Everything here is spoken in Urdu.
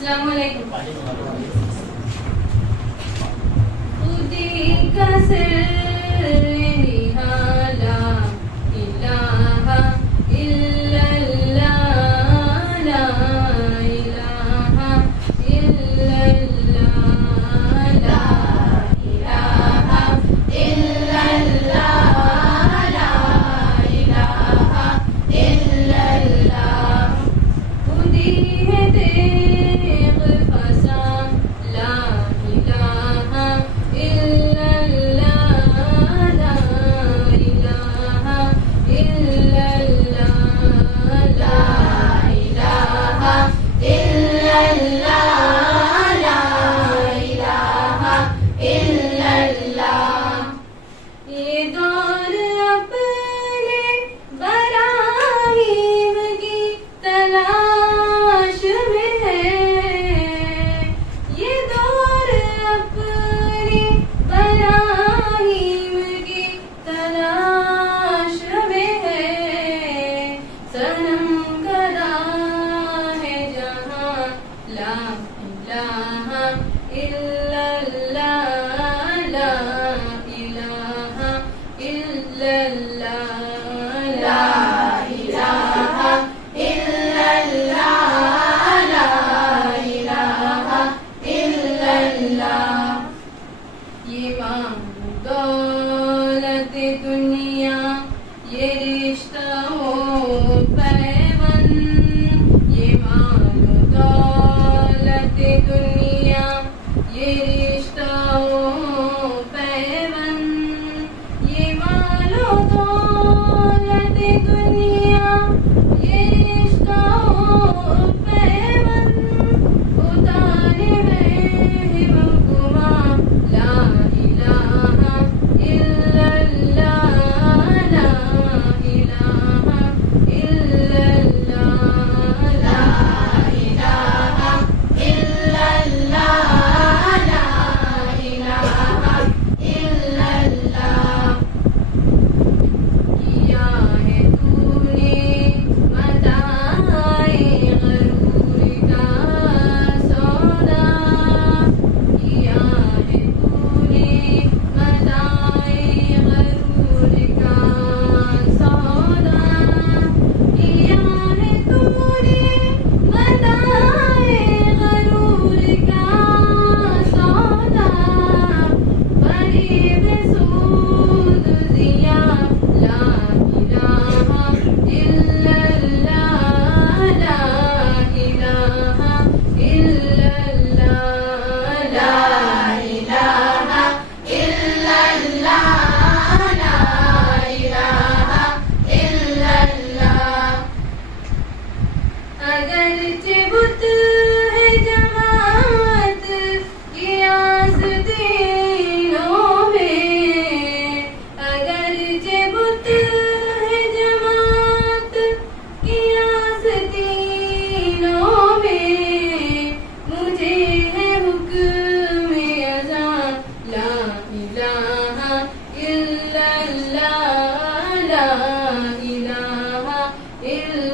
السلام علیکم. خودی کا سر نہالا الہ الا اللہ لا الہ الا اللہ لا الہ الا اللہ لا الہ الا اللہ. خودی ہے تیغ فسا لا الہ الا اللہ لا الہ الا اللہ لا الہ الا اللہ لا الہ الا اللہ. یہ دور اپنے براہیم کی تلاش میں ہے. یہ دور اپنے براہیم کی تلاش میں ہے. صنم گدا ہے جہاں لا الہ الا اللہ لا الہ الا اللہ لا الہ الا اللہ لا الہ الا اللہ. یہ مانگ دولت دنیا یہ رشتہ و پیوند. یہ مانگ دولت دنیا یہ رشتہ و پیوند. یہ مال و دولت دنیا یہ رشتہ و پیوند. اتارے میں ہمکما لا الہ الا اللہ لا الہ الا اللہ لا الہ الا اللہ لا الہ الا اللہ. کیا ہے تو نے متاعِ غرور کا سودا. کیا ہے تو نے متاعِ غرور کا سودا. کیا ہے تو نے متاعِ غرور کا سودا. فریب سود ضیا لا الہ الا اللہ لا الہ الا اللہ لا الہ الا اللہ لا الہ الا اللہ. اگرچہ بت ہے جماعت کی آستینوں میں. اگرچہ بت ہے جماعت کی آستینوں میں. مجھے ہے حکم اذاں لا الہ الا اللہ لا الہ الا